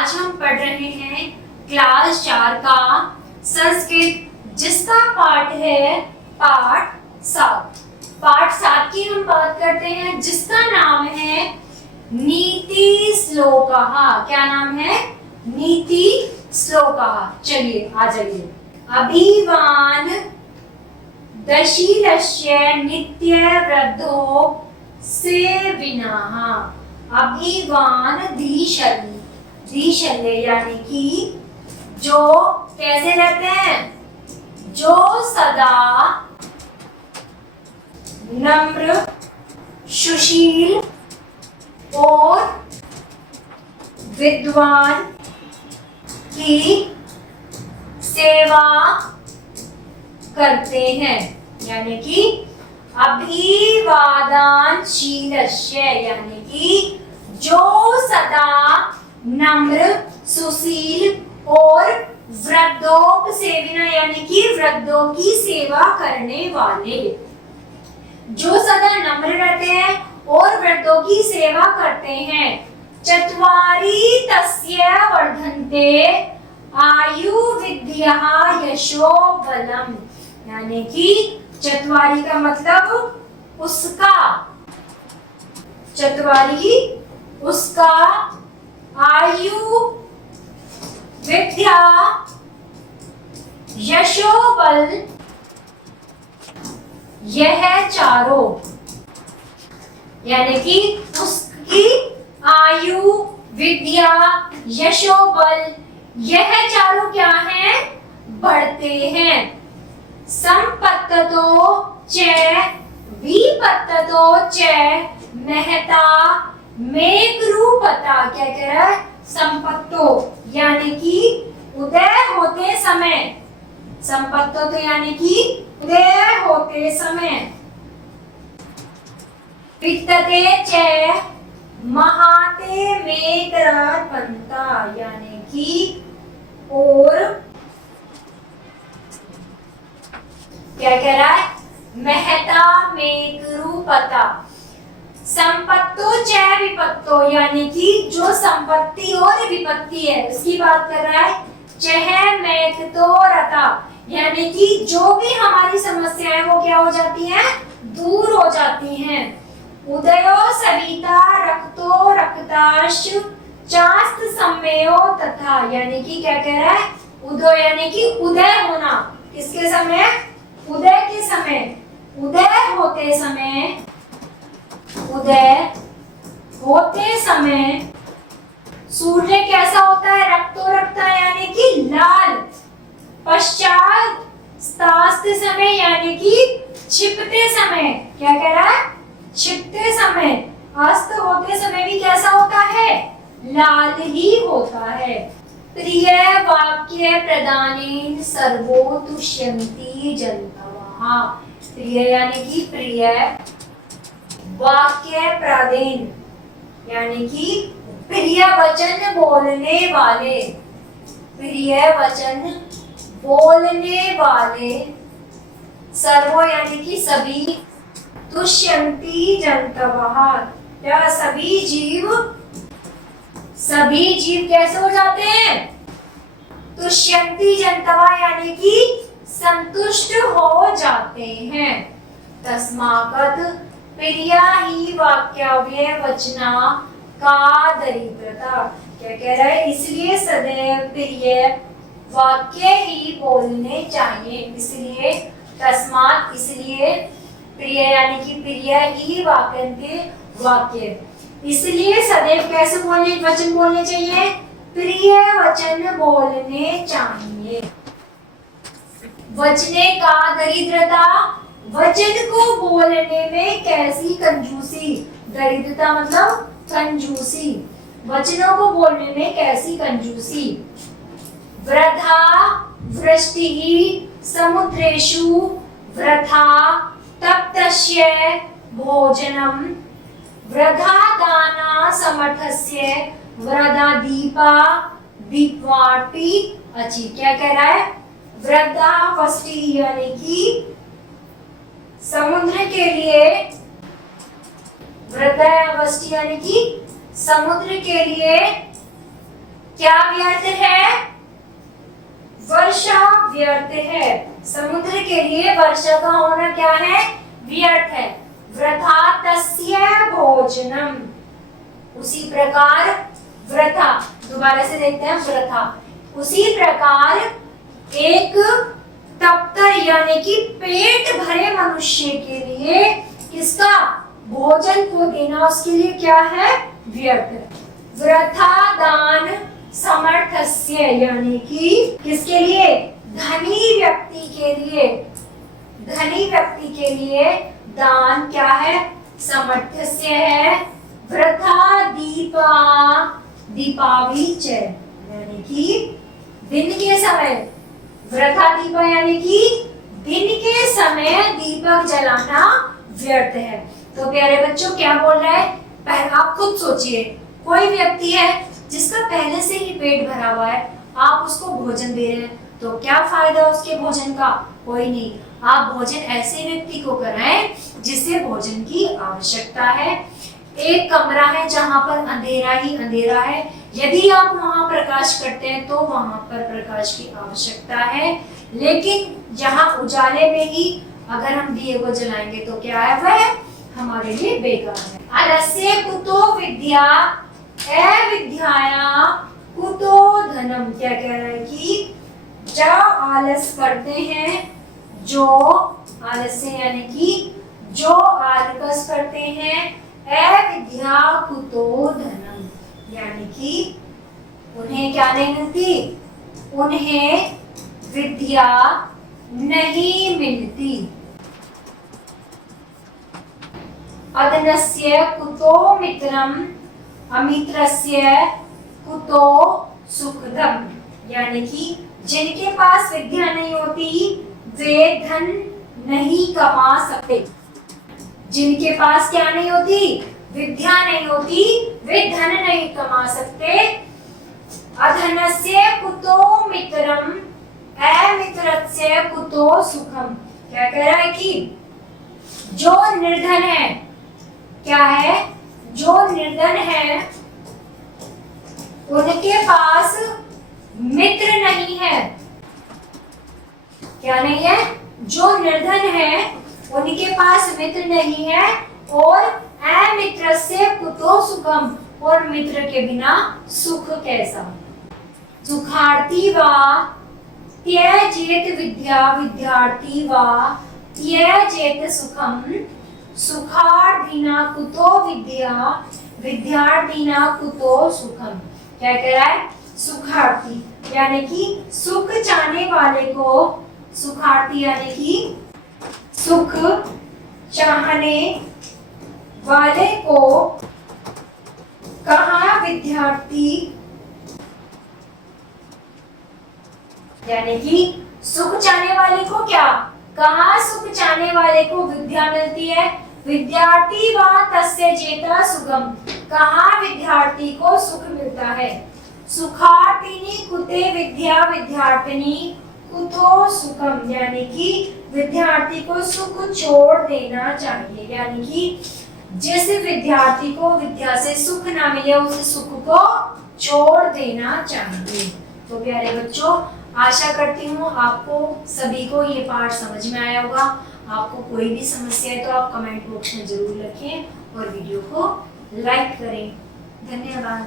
आज हम पढ़ रहे हैं क्लास 4 का संस्कृत, जिसका पाठ है पाठ 7। पाठ 7 की हम बात करते हैं, जिसका नाम है नीति श्लोकः। क्या नाम है? नीति श्लोकः। चलिए आ जाइए। अभिवान दशीलस्य नित्य वृद्धो सेविनः। अभिवान द्विशल्य यानी कि जो कैसे रहते हैं, जो सदा नम्र, सुशील और विद्वान की सेवा करते हैं, यानी कि अभिवादनशीलस्य यानी कि जो सदा नम्र, सुशील और वृद्धोपसेविना यानी कि वृद्धों की सेवा करने वाले। जो सदा नम्र रहते हैं और वृद्धों की सेवा करते हैं। चत्वारि तस्य वर्धन्ते आयु विद्या यशो बलम, यानी कि चत्वारि का मतलब उसका, चत्वारि उसका, आयु विद्या यशो बल, यह चारों, यानी कि उसकी आयु, विद्या, यशो बल, यह चारों क्या हैं? बढ़ते हैं। संपत्ततो च विपत्ततो च महता मेघरूपता। क्या कह रहा है? संपत्तो यानी कि उदय होते समय, संपत्तो तो यानी कि उदय होते समय। वित्तते च महाते मेघरापंता, यानी कि और क्या कह रहा है? महता मेघरूपता। संपत्तो च विपत्तो यानी कि जो संपत्ति और विपत्ति है उसकी बात कर रहा है। चह मैकतो रता यानी कि जो भी हमारी समस्याएं वो क्या हो जाती हैं? दूर हो जाती हैं। उदयो सविता रक्तो रक्ताश चास्त सम्मेयो तथा, यानी कि क्या कह रहा है? उदय यानी कि उदय होना। किसके समय? उदय के समय, उदय होते समय, उदय होते समय सूर्य कैसा होता है? रक्तो रक्ता यानी कि लाल। पश्चात स्तास्त समय यानी कि छिपते समय। क्या कह रहा है? छिपते समय। अस्त होते समय भी कैसा होता है? लाल ही होता है। प्रिय वाक्य प्रदानेन सर्वो तुष्यन्ति जन्तवः। प्रिय यानी कि प्रिय, वाक्य प्रदान यानी कि प्रिय वचन बोलने वाले, प्रिय वचन बोलने वाले, सर्वो यानी कि सभी, तुष्यन्ति जन्तवः या सभी जीव, सभी जीव कैसे हो जाते हैं? तुष्यन्ति जन्तवः यानी कि संतुष्ट हो जाते हैं। तस्मात् प्रिया ही वाक्यव्य वचना का दरिद्रता। क्या कह रहा है? इसलिए सदैव प्रिय वाक्य ही बोलने चाहिए। इसलिए तस्मात् इसलिए, प्रिय यानी कि प्रिय ही वाक्य, इसलिए सदैव कैसे बोलने, वचन बोलने चाहिए? प्रिय वचन बोलने चाहिए। वचने का दरिद्रता, वचन को बोलने में कैसी कंजूसी। दरिद्रता मतलब कंजूसी, वचनों को बोलने में कैसी कंजूसी। वृथा वृष्टि समुद्रेषु वृथा तप्तस्य भोजनम वृथा दाना समर्थस्य वृथा दीपा दीपवाटी अच्छी। क्या कह रहा है? वृथा वृष्टि यानी कि समुद्र के लिए, वृथा वृष्टि यानी कि समुद्र के लिए क्या व्यर्थ है? वर्षा व्यर्थ है। समुद्र के लिए वर्षा का होना क्या है? व्यर्थ है। वृथा तस्य भोजनम, उसी प्रकार वृथा, दोबारा से देखते हैं वृथा, उसी प्रकार एक तप्तर यानी कि पेट भरे मनुष्य के लिए किसका भोजन को देना उसके लिए क्या है? व्यर्थ। वृथा दान समर्थस्य यानी कि किसके लिए? धनी व्यक्ति के लिए, धनी व्यक्ति के लिए दान क्या है? समर्थस्य है। वृथा दीपा दीपावीच यानी कि दिन के समय, वृथा दीपा यानी कि दिन के समय दीपक जलाना व्यर्थ है। तो प्यारे बच्चों क्या बोल रहा है? पहले आप खुद सोचिए, कोई व्यक्ति है जिसका पहले से ही पेट भरा हुआ है, आप उसको भोजन दे रहे हैं, तो क्या फायदा उसके भोजन का? कोई नहीं। आप भोजन ऐसे व्यक्ति को कराएं जिसे भोजन की आवश्यकता है। एक कमरा है जहां पर अंधेरा ही अंधेरा है, यदि आप वहां प्रकाश करते हैं तो वहां पर प्रकाश की आवश्यकता है, लेकिन जहां उजाले में ही अगर हम दिए को जलाएंगे तो क्या है? वह हमारे लिए बेकार है। आलस्य कुतो विद्या अविद्याया कुतो धनम, क्या कह रहा है कि जो आलस करते हैं, जो आलस्य यानी कि जो आलस करते हैं, अविद्या कुतो धनम यानी कि उन्हें क्या नहीं मिलती? उन्हें विद्या नहीं मिलती। अधनस्य कुतो मित्रम अमित्रस्य कुतो सुखदम यानी कि जिनके पास विद्या नहीं होती वे धन नहीं कमा सकते। जिनके पास क्या नहीं होती? विद्या नहीं होती, वे धन नहीं कमा सकते। अधनस्य कुतो मित्रम अमित्रस्य कुतो सुखम, क्या कह रहा है कि जो निर्धन है, क्या है? जो निर्धन है उनके पास मित्र नहीं है। क्या नहीं है? जो निर्धन है उनके पास मित्र नहीं है। और अमित्रस्य कुतो सुखम, और मित्र के बिना सुख कैसा? सुखार्थी वा त्यजेत विद्या विद्यार्थी वा त्यजेत सुखम सुखार्थिना कुतो विद्या विद्यार्थिना कुतो सुखम। क्या कह रहा है? सुखार्थी यानी कि सुख चाहने वाले को, सुखार्थी यानी कि सुख चाहने वाले को कहा विद्यार्थी यानी कि सुख चाहने वाले को क्या? कहा सुख चाहने वाले को विद्या मिलती है। विद्यार्थी वा तस्य जेता सुखम, कहा विद्यार्थी को सुख मिलता है। सुखार्थिनी कुते विद्या विद्यार्थिनी कुतो सुखम यानी कि विद्यार्थी को सुख छोड़ देना चाहिए, यानी कि जिस विद्यार्थी को विद्या से सुख ना मिले उस सुख को छोड़ देना चाहिए। तो प्यारे बच्चों, आशा करती हूँ आपको सभी को ये पाठ समझ में आया होगा। आपको कोई भी समस्या है तो आप कमेंट बॉक्स में जरूर रखें और वीडियो को लाइक करें। धन्यवाद।